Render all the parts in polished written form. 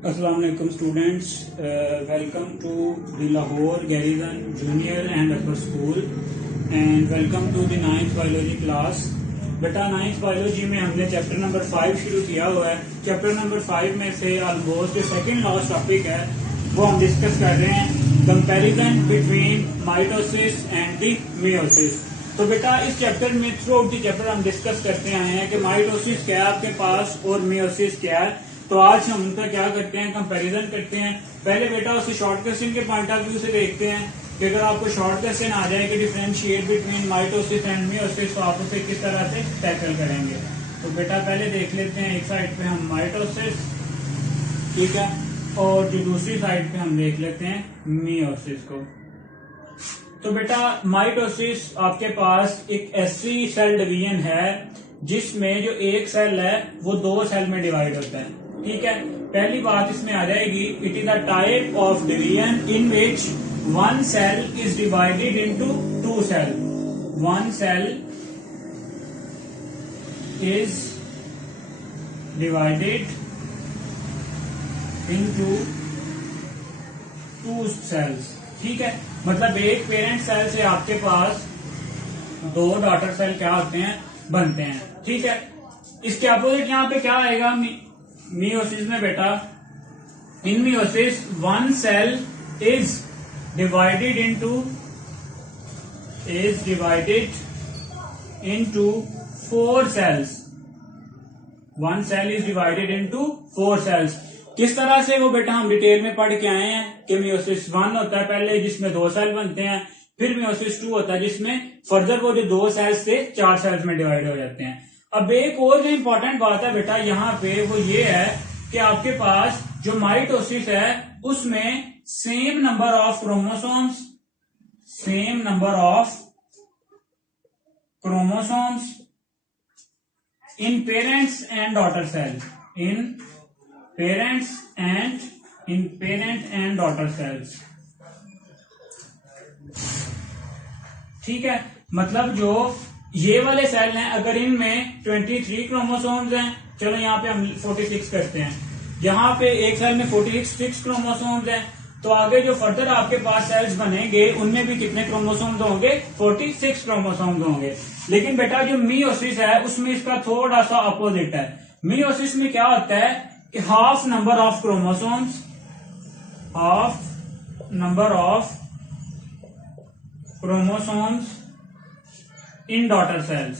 Assalamu alaikum students. Welcome to the Lahore Garrison Junior and Upper School and welcome to the 9th biology class. बेटा 9th biology में हमने chapter number 5 शुरू किया हुआ है। Chapter number 5 में से ऑलमोस्ट जो सेकंड लास्ट टॉपिक है वो हम डिस्कस कर रहे हैं, comparison between mitosis and the meiosis. तो बेटा इस चैप्टर में थ्रू आउट द चैप्टर हम डिस्कस करते आए हैं कि माइटोसिस क्या है आपके पास और मियोसिस क्या है। तो आज हम उनका क्या करते हैं, कंपैरिजन करते हैं। पहले बेटा उसे शॉर्ट क्वेश्चन के पॉइंट ऑफ व्यू से देखते हैं कि अगर आपको शॉर्ट क्वेश्चन आ जाए कि differentiate between mitosis and meiosis तो आप उसे किस तरह से टैकल करेंगे। तो बेटा पहले देख लेते हैं, एक साइड पे हम माइटोसिस, ठीक है, और जो दूसरी साइड पे हम देख लेते हैं मियोसिस को। तो बेटा माइटोसिस आपके पास एक ऐसी सेल डिवीजन है जिसमें जो एक सेल है वो दो सेल में डिवाइड होता है, ठीक है। पहली बात इसमें आ जाएगी, it is a type of division in which one cell is divided into two cell. One cell is divided into two cells, ठीक है। मतलब एक पेरेंट सेल से आपके पास दो डॉटर सेल क्या होते हैं, बनते हैं, ठीक है। इसके अपोजिट यहाँ पे क्या आएगा मियोसिस में बेटा, in meiosis one cell is divided into four cells. One cell is divided into four cells. किस तरह से वो बेटा हम डिटेल में पढ़ के आए हैं कि मियोसिस 1 होता है पहले जिसमें दो सेल बनते हैं, फिर मियोसिस 2 होता है जिसमें फर्दर वो जो दो सेल्स थे चार सेल्स में डिवाइड हो जाते हैं। अब एक और जो इंपॉर्टेंट बात है बेटा यहाँ पे वो ये है कि आपके पास जो माइटोसिस है उसमें same number of chromosomes in parents and daughter cell, in parent and daughter cells, ठीक है। मतलब जो ये वाले सेल हैं अगर इनमें 23 क्रोमोसोम्स हैं, चलो यहाँ पे हम 46 करते हैं, यहाँ पे एक सेल में 46 क्रोमोसोम्स हैं, तो आगे जो फर्दर आपके पास सेल्स बनेंगे उनमें भी कितने क्रोमोसोम्स होंगे, 46 क्रोमोसोम्स होंगे। लेकिन बेटा जो मियोसिस है उसमें इसका थोड़ा सा अपोजिट है। मियोसिस में क्या होता है कि half number of chromosomes in daughter sales.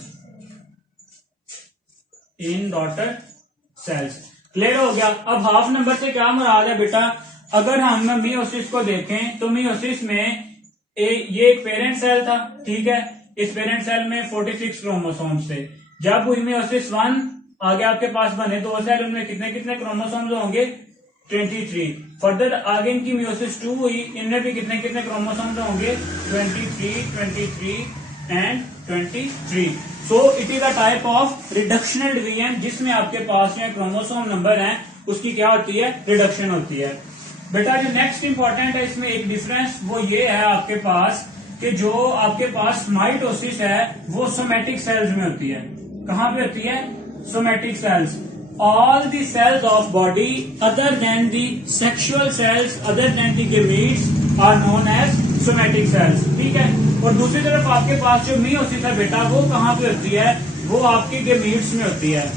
Clear हो गया। अब हाफ नंबर से क्या मुराद है बेटा, अगर हम मियोसिस को देखें तो मियोसिस में ये एक पेरेंट सेल था, ठीक है। इस पेरेंट सेल में 46 क्रोमोसोम्स थे। जब हुई मियोसिस 1 आगे आपके पास बने दो सेल, उनमें कितने कितने क्रोमोसोम्स होंगे, 23। फर्दर आगे इनकी मियोसिस 2 हुई, इनमें भी कितने कितने क्रोमोसोम्स होंगे, 23 and 23। So it is a type of reductional division जिसमें आपके पास जो क्रोमोसोम नंबर है उसकी क्या होती है, रिडक्शन होती है। बेटा जो नेक्स्ट इंपॉर्टेंट है इसमें एक डिफरेंस वो ये है आपके पास कि जो आपके पास माइटोसिस है वो सोमैटिक सेल्स में होती है। कहां पे होती है, somatic cells. All the cells of body other than the sexual cells, other than the gametes are known as somatic cells, ठीक है। और दूसरी तरफ आपके पास जो मियोसिस है बेटा वो कहां पे होती है, वो आपके गेमीट्स में होती है,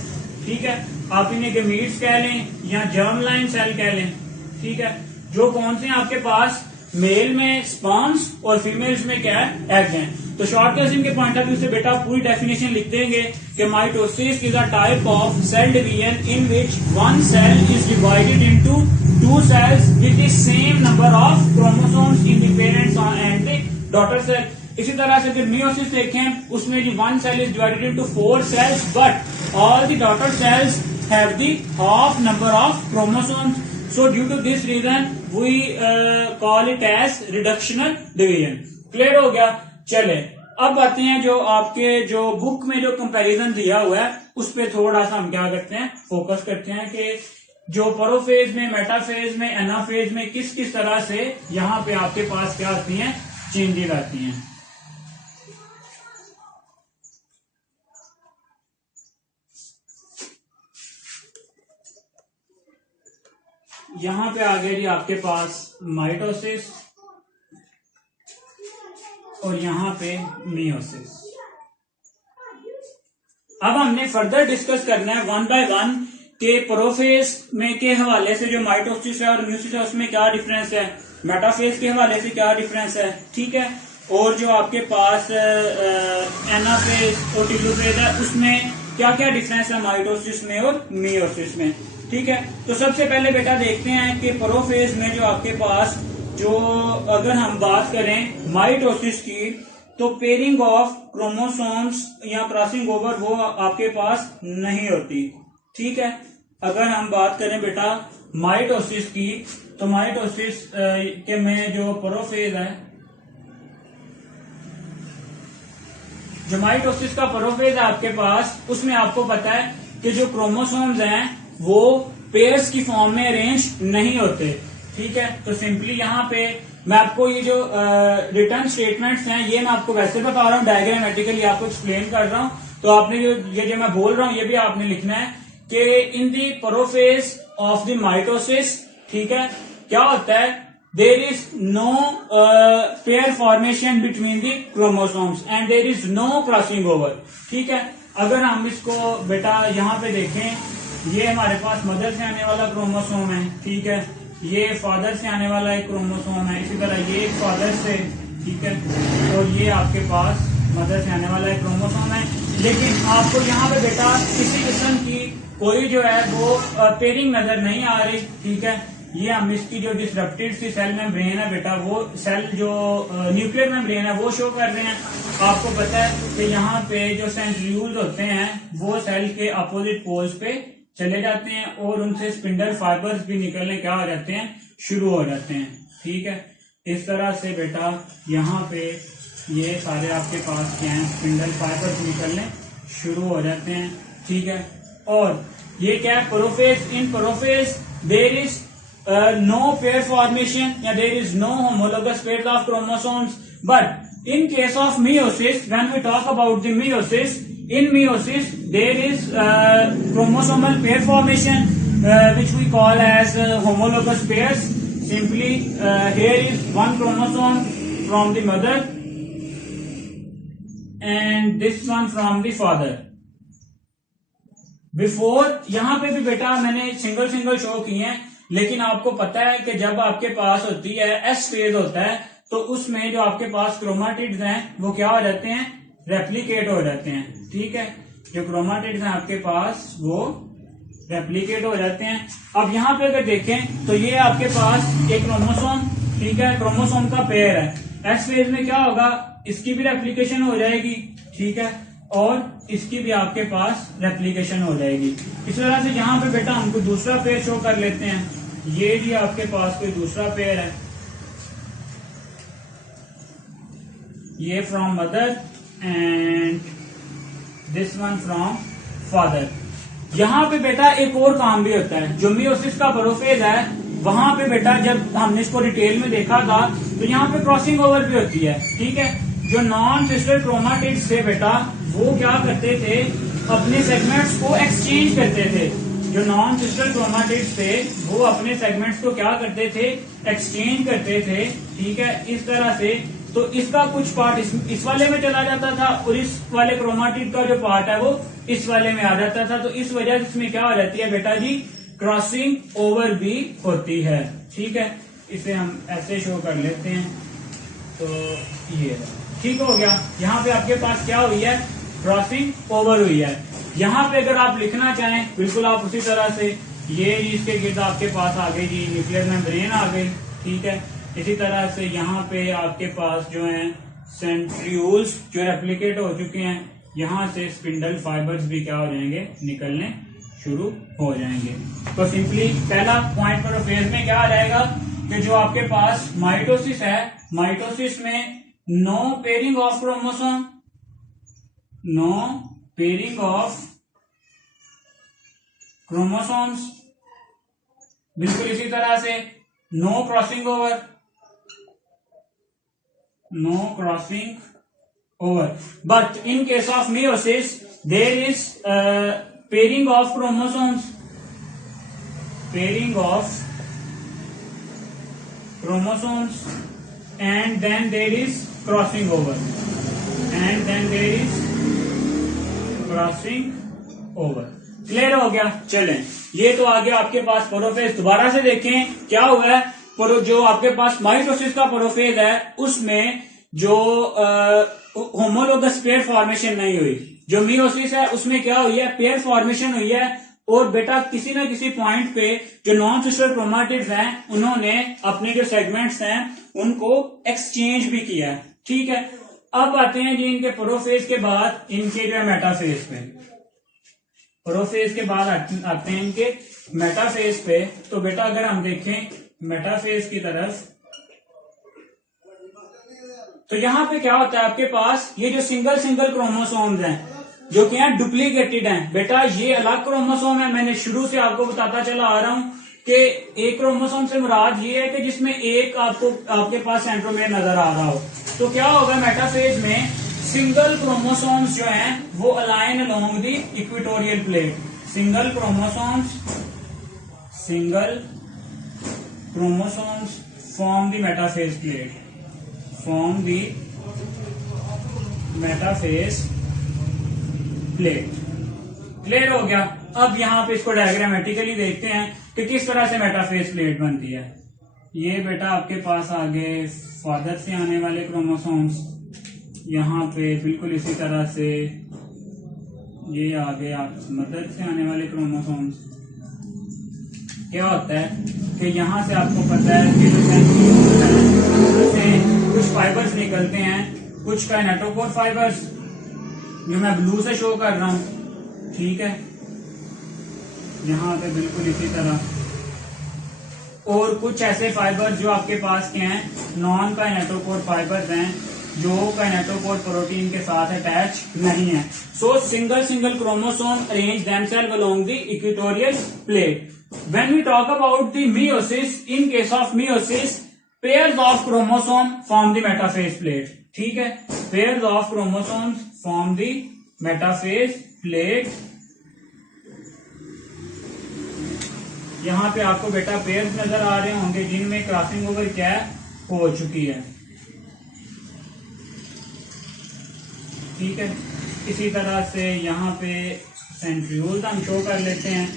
ठीक है। आप इन्हें गेमीट्स कह लें या जर्म लाइन सेल कह लें, ठीक है। जो कौन से आपके पास मेल में स्पर्म्स और फीमेल्स में क्या है, एग हैं। तो शॉर्ट क्वेश्चन के पॉइंट ऑफ व्यू से बेटा पूरी डेफिनेशन लिख देंगे कि mitosis is a type of cell division in which one cell is divided into two cells with the same number of chromosomes in the parents and the daughter cell. इसी तरह से अगर मियोसिस देखें उसमें जो one cell is divided into four sales but all the daughter cells have the half number of chromosomes. So due to this reason we call it as reductional division. Clear हो गया। चले अब आते हैं जो आपके जो बुक में जो कंपैरिजन दिया हुआ है उस पे थोड़ा सा हम क्या करते हैं, फोकस करते हैं कि जो प्रोफेज में, मेटाफेज में, एनाफेज में किस किस तरह से यहाँ पे आपके पास क्या आती हैं, चेंजेस आती हैं। यहां पे आ गया जी आपके पास माइटोसिस और यहां पे मियोसिस। अब हमने फर्दर डिस्कस करना है वन बाय वन के प्रोफेज में के हवाले से जो माइटोसिस है और मियोसिस है उसमें क्या डिफरेंस है, मेटाफेज के हवाले से क्या डिफरेंस है, ठीक है, और जो आपके पास एनाफेज और टेलोफेज है उसमें क्या क्या डिफरेंस है माइटोसिस में और मियोसिस में, ठीक है। तो सबसे पहले बेटा देखते हैं कि प्रोफेज में जो आपके पास जो अगर हम बात करें माइटोसिस की तो पेयरिंग ऑफ क्रोमोसोम्स या क्रॉसिंग ओवर वो आपके पास नहीं होती, ठीक है। अगर हम बात करें बेटा माइटोसिस की तो माइटोसिस के में जो प्रोफेज है, जो माइटोसिस का प्रोफेज है आपके पास उसमें आपको पता है कि जो क्रोमोसोम्स हैं वो पेयर्स की फॉर्म में अरेंज नहीं होते, ठीक है। तो सिंपली यहाँ पे मैं आपको ये जो रिटर्न स्टेटमेंट्स हैं ये मैं आपको वैसे बता रहा हूँ, डायग्रामेटिकली आपको एक्सप्लेन कर रहा हूँ। तो आपने जो मैं बोल रहा हूँ ये भी आपने लिखना है कि in the prophase of the mitosis, ठीक है, क्या होता है, there is no pair formation between the chromosomes and there is no crossing over, ठीक है। अगर हम इसको बेटा यहाँ पे देखें, ये हमारे पास मदर से आने वाला क्रोमोसोम है, ठीक है, ये फादर से आने वाला एक क्रोमोसोम है, इसी तरह ये फादर से, ठीक है, और ये आपके पास मदर से आने वाला एक क्रोमोसोम है। लेकिन आपको यहाँ पे बेटा किसी किस्म की कोई जो है वो पेयरिंग नजर नहीं आ रही, ठीक है। ये हम इसकी जो डिसरप्टेड सी सेल मेम्ब्रेन है बेटा वो सेल जो न्यूक्लियर मेम्ब्रेन है वो शो कर रहे हैं। आपको पता है कि यहाँ पे जो सेंट्रियूल्स होते हैं वो सेल के अपोजिट पोल्स पे चले जाते हैं और उनसे स्पिंडल फाइबर्स भी निकलने क्या हो जाते हैं, शुरू हो जाते हैं, ठीक है। इस तरह से बेटा यहाँ पे ये सारे आपके पास क्या है, स्पिंडल फाइबर्स निकलने शुरू हो जाते हैं, ठीक है। और ये क्या है, prophase, in prophase there is no pair formation या there is no homologous pairs of chromosomes, but in case of meiosis, when we talk about the meiosis, in meiosis there is chromosomal pair formation which we call as homologous pairs. Simply here is one chromosome from the mother and this one from the father. Before यहाँ पे भी बेटा मैंने single single show किए हैं, लेकिन आपको पता है कि जब आपके पास होती है एस फेज होता है तो उसमें जो आपके पास क्रोमाटिड्स हैं वो क्या हो जाते हैं, रेप्लिकेट हो जाते हैं, ठीक है। जो क्रोमाटिड्स हैं आपके पास वो रेप्लिकेट हो जाते हैं। अब यहाँ पे अगर देखें तो ये आपके पास एक क्रोमोसोम, ठीक है, क्रोमोसोम का पेयर है, एस फेज में क्या होगा, इसकी भी रेप्लिकेशन हो जाएगी, ठीक है, और इसकी भी आपके पास रेप्लिकेशन हो जाएगी। इस तरह से यहाँ पे बेटा हमको दूसरा पेयर शो कर लेते हैं, ये भी आपके पास कोई दूसरा पेयर है, ये from mother and this one from father. यहाँ पे बेटा एक और काम भी होता है, जो मियोसिस का प्रोफेज है वहां पे बेटा जब हमने इसको डिटेल में देखा था तो यहाँ पे क्रॉसिंग ओवर भी होती है, ठीक है। जो नॉन सिस्टर क्रोमाटिड्स थे बेटा वो क्या करते थे, अपने सेगमेंट्स को एक्सचेंज करते थे। जो नॉन सिस्टर क्रोमाटिड्स थे वो अपने सेगमेंट्स को क्या करते थे, एक्सचेंज करते थे, ठीक है। इस तरह से तो इसका कुछ पार्ट इस वाले में चला जाता था और इस वाले क्रोमाटिड का जो पार्ट है वो इस वाले में आ जाता था। तो इस वजह से इसमें क्या हो जाती है बेटा जी, क्रॉसिंग ओवर भी होती है, ठीक है। इसे हम ऐसे शो कर लेते हैं, तो ये ठीक हो गया। यहाँ पे आपके पास क्या हुई है, क्रॉसिंग ओवर हुई है। यहाँ पे अगर आप लिखना चाहें बिल्कुल आप उसी तरह से, ये इसके गिर्द आपके पास आ गई जी न्यूक्लियर मेम्ब्रेन आ गई, ठीक है। इसी तरह से यहाँ पे आपके पास जो है सेंट्रियूल्स जो रेप्लिकेट हो चुके हैं, यहाँ से स्पिंडल फाइबर्स भी क्या हो जाएंगे, निकलने शुरू हो जाएंगे। तो सिंपली पहला पॉइंट प्रोफेज में क्या आ जाएगा कि जो आपके पास माइटोसिस है, माइटोसिस में no pairing of chromosome, no pairing of chromosomes, बिल्कुल इसी तरह से no crossing over, no crossing over. But in case of meiosis there is pairing of chromosomes, pairing of chromosomes, and then there is crossing over, and then there is crossing over. Clear हो गया? चलें, ये तो आ गया आपके पास prophase. दोबारा से देखें क्या हुआ है। जो आपके पास माइटोसिस का प्रोफेज है उसमें जो होमोलोगस पेयर फॉर्मेशन नहीं हुई। जो मियोसिस है उसमें क्या हुई है, पेयर फॉर्मेशन हुई है। और बेटा किसी ना किसी पॉइंट पे जो नॉन सिस्टर क्रोमाटिड्स हैं उन्होंने अपने जो सेगमेंट्स हैं उनको एक्सचेंज भी किया है। ठीक है, अब आते हैं जी इनके प्रोफेज के बाद इनके जो है मेटाफेज पे। प्रोफेज के बाद आते हैं इनके मेटाफेज पे। तो बेटा अगर हम देखें मेटाफेज की तरफ, तो यहां पे क्या होता है आपके पास, ये जो सिंगल क्रोमोसोम्स हैं जो कि हैं डुप्लीकेटेड हैं। बेटा ये अलग क्रोमोसोम है। मैंने शुरू से आपको बताता चला आ रहा हूं कि एक क्रोमोसोम से मुराद ये है कि जिसमें एक आपके पास सेंट्रोमेयर नजर आ रहा हो। तो क्या होगा मेटाफेज में, सिंगल क्रोमोसोम्स जो हैं वो align along the equatorial plate. Single chromosomes form the metaphase plate, form the metaphase plate. Clear हो गया? अब यहां पे इसको डायग्रामेटिकली देखते हैं कि किस तरह से मेटाफेज प्लेट बनती है। ये बेटा आपके पास आगे फादर से आने वाले क्रोमोसोम्स, यहाँ पे बिल्कुल इसी तरह से ये आगे आप मदर से आने वाले क्रोमोसोम्स। क्या होता है कि यहाँ से आपको पता है कि से कुछ फाइबर्स निकलते हैं, कुछ काइनेटोकोर फाइबर्स जो मैं ब्लू से शो कर रहा हूं। ठीक है, यहाँ पे बिल्कुल इसी तरह, और कुछ ऐसे फाइबर्स जो आपके पास के हैं नॉन काइनेटोकोर फाइबर्स हैं जो काइनेटोकोर प्रोटीन के साथ अटैच नहीं है। So single chromosome arrange themselves along the equatorial plate. When we talk about the meiosis, in case of meiosis pairs of chromosome form the metaphase plate. ठीक है, pairs of chromosomes form the metaphase plate. यहां पे आपको बेटा pairs नजर आ रहे होंगे जिनमें क्रॉसिंग ओवर क्या हो चुकी है। ठीक है, इसी तरह से यहाँ पे सेंट्रियोल्स हम शो कर लेते हैं।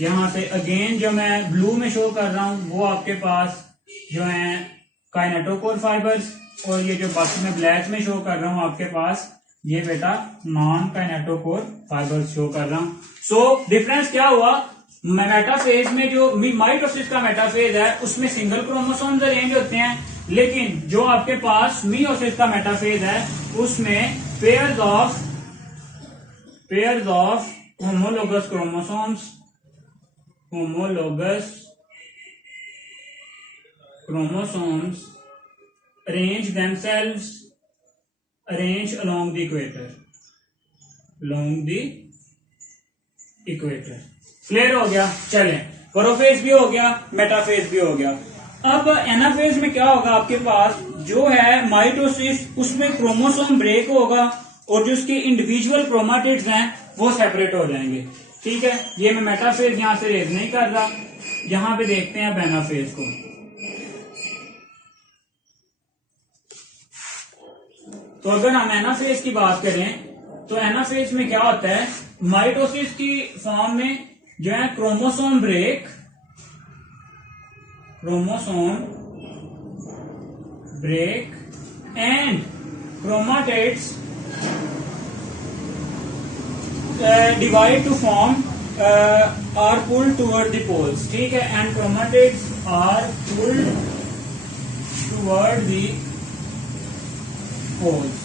यहाँ पे अगेन जो मैं ब्लू में शो कर रहा हूँ वो आपके पास जो है काइनेटोकोर फाइबर्स, और ये जो बाकी में ब्लैक में शो कर रहा हूँ आपके पास ये बेटा नॉन काइनेटोकोर फाइबर्स शो कर रहा हूँ। सो डिफरेंस क्या हुआ, मेटाफेज में जो माइटोसिस का मेटाफेज है उसमें सिंगल क्रोमोसोम्स अरेंज होते हैं, लेकिन जो आपके पास मियोसिस का मेटाफेज है उसमें pairs of homologous chromosomes arrange along the equator। Clear हो गया? चलें, प्रोफेज भी हो गया, मेटाफेज भी हो गया। अब एनाफेज में क्या होगा, आपके पास जो है माइटोसिस उसमें क्रोमोसोम ब्रेक होगा और जो उसके इंडिविजुअल क्रोमाटिड्स हैं वो सेपरेट हो जाएंगे। ठीक है, ये मैं मेटाफेज यहां से रेज नहीं कर रहा। यहां पे देखते हैं एनाफेज को। तो अगर हम एनाफेज की बात करें तो एनाफेज में क्या होता है, माइटोसिस की फॉर्म में जो है chromosome break and chromatids divide to form are pulled toward the poles. ठीक है, and chromatids are pulled toward the poles.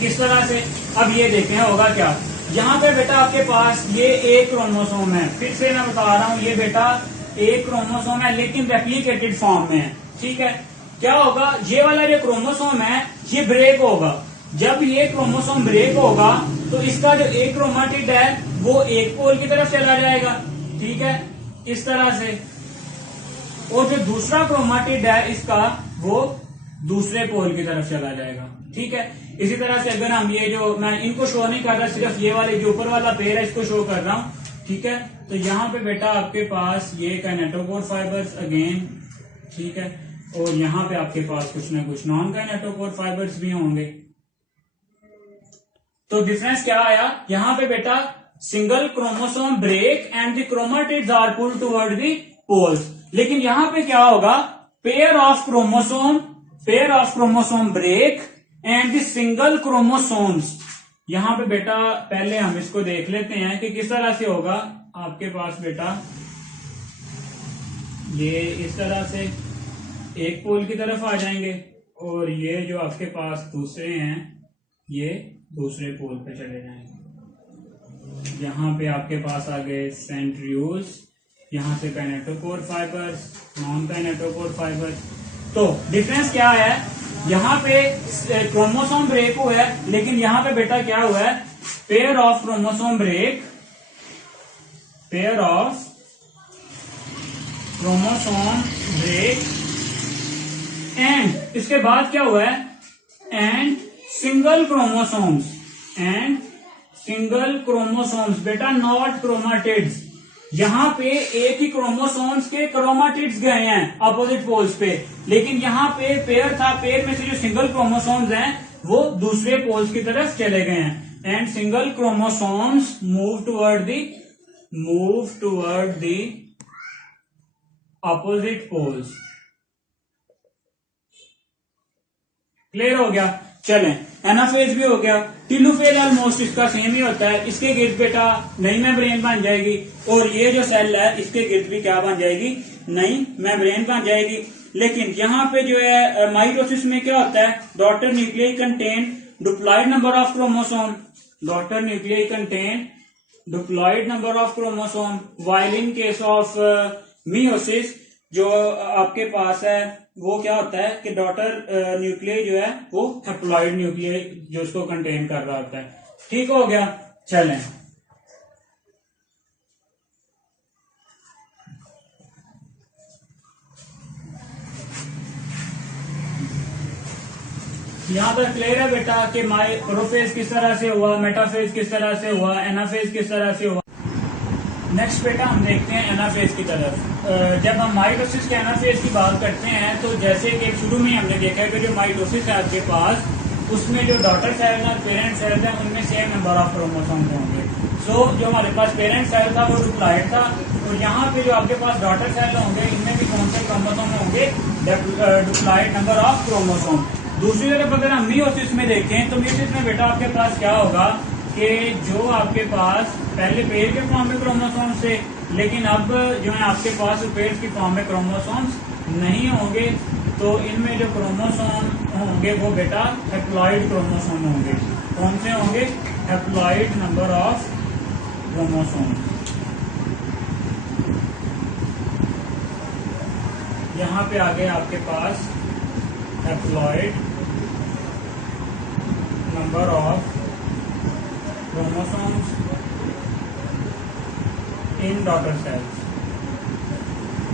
किस तरह से, अब ये देखें होगा क्या। यहां पे बेटा आपके पास ये एक क्रोमोसोम है, फिर से मैं बता रहा हूं ये बेटा एक क्रोमोसोम है लेकिन रेप्लिकेटेड फॉर्म में है। ठीक है, क्या होगा, ये वाला जो क्रोमोसोम है ये ब्रेक होगा। जब ये क्रोमोसोम ब्रेक होगा तो इसका जो एक क्रोमाटिड है वो एक पोल की तरफ चला जाएगा। ठीक है, इस तरह से, और जो दूसरा क्रोमाटिड है इसका वो दूसरे पोल की तरफ चला जाएगा। ठीक है, इसी तरह से अगर हम ये जो, मैं इनको शो नहीं कर रहा, सिर्फ ये वाले जो ऊपर वाला पेयर है इसको शो कर रहा हूं। ठीक है, तो यहाँ पे बेटा आपके पास ये काइनेटोकोर फाइबर्स अगेन ठीक है। और यहाँ पे आपके पास कुछ ना कुछ नॉन काइनेटोकोर फाइबर्स भी होंगे। तो डिफरेंस क्या आया यहाँ पे बेटा, single chromosome break and the chromatids are pulled toward the poles. लेकिन यहाँ पे क्या होगा, pair of chromosome break and the single chromosomes. यहाँ पे बेटा पहले हम इसको देख लेते हैं कि किस तरह से होगा। आपके पास बेटा ये इस तरह से एक पोल की तरफ आ जाएंगे और ये जो आपके पास दूसरे हैं ये दूसरे पोल पे चले जाएंगे। यहाँ पे आपके पास आ गए सेंट्रियोल्स, यहाँ से kinetochore fibres, non kinetochore fibres. तो डिफरेंस क्या है, यहाँ पे क्रोमोसोम ब्रेक हुआ है, लेकिन यहाँ पे बेटा क्या हुआ है, pair of chromosome break and इसके बाद क्या हुआ है, एंड सिंगल क्रोमोसोम्स बेटा नॉट क्रोमाटिड्स। यहाँ पे एक ही क्रोमोसोम्स के क्रोमाटिड्स गए हैं अपोजिट पोल्स पे, लेकिन यहाँ पे पेयर था, पेयर में से जो सिंगल क्रोमोसोम्स हैं वो दूसरे पोल्स की तरफ चले गए हैं। And single chromosomes move toward the opposite poles. Clear हो गया। चलें, एनाफेज भी हो गया। टेलोफेज ऑलमोस्ट इसका सेम ही होता है। इसके गिर्द बेटा नई मेम्ब्रेन बन जाएगी और ये जो सेल है इसके गिर्द भी क्या बन जाएगी, नई मेम्ब्रेन बन जाएगी। लेकिन यहाँ पे जो है माइटोसिस में क्या होता है, daughter nuclei contain diploid number of chromosome, while in case of meiosis जो आपके पास है वो क्या होता है कि डॉटर न्यूक्लियाई जो है वो हैप्लॉइड न्यूक्लियाई जो उसको कंटेन कर रहा होता है। ठीक हो गया। चलें, यहां पर क्लियर है बेटा कि प्रोफेज किस तरह से हुआ, मेटाफेज किस तरह से हुआ, एनाफेज किस तरह से हुआ। नेक्स्ट बेटा हम देखते हैं एनाफेज की तरफ। जब हम माइटोसिस के एनाफेज की बात करते हैं तो जैसे कि शुरू में हमने देखा कि जो माइटोसिस है आपके पास उसमें जो डॉटर सेल्स और पेरेंट सेल्स हैं उनमें सेम नंबर ऑफ क्रोमोसोम होंगे। सो जो हमारे पास पेरेंट सेल था वो डिप्लॉयड था और यहाँ पे जो आपके पास डॉटर सेल होंगे इनमें भी कौन से क्रोमोसोम होंगे, डिप्लॉयड नंबर ऑफ क्रोमोसोम। दूसरी तरफ अगर हम मियोसिस में देखें तो मियोसिस में बेटा आपके पास क्या होगा कि जो आपके पास पहले पेयर के फॉर्म में क्रोमोसोम्स थे, लेकिन अब जो है आपके पास पेयर की फॉर्म में क्रोमोसोम्स नहीं होंगे, तो इनमें जो क्रोमोसोम होंगे वो बेटा हैप्लॉइड क्रोमोसोम होंगे। कौन से होंगे, हैप्लॉइड नंबर ऑफ क्रोमोसोम। यहाँ पे आगे आपके पास haploid number of chromosomes in daughter cells.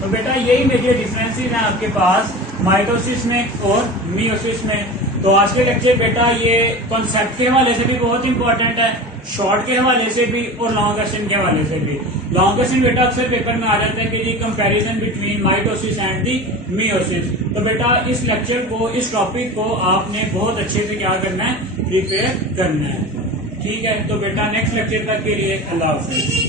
तो बेटा यही मेजर डिफरेंसेस हैं आपके पास माइटोसिस में और मियोसिस में। तो आज के लेक्चर बेटा ये कॉन्सेप्ट के हवाले से भी बहुत इंपॉर्टेंट है, शॉर्ट के हवाले से भी और लॉन्ग क्वेश्चन के हवाले से भी। लॉन्ग क्वेश्चन बेटा अक्सर पेपर में आ जाता है कि जी comparison between mitosis and the meiosis. तो बेटा इस लेक्चर को, इस टॉपिक को आपने बहुत अच्छे से क्या करना है, प्रिपेयर करना है। ठीक है, तो बेटा नेक्स्ट लेक्चर तक के लिए अल्लाह हाफिज।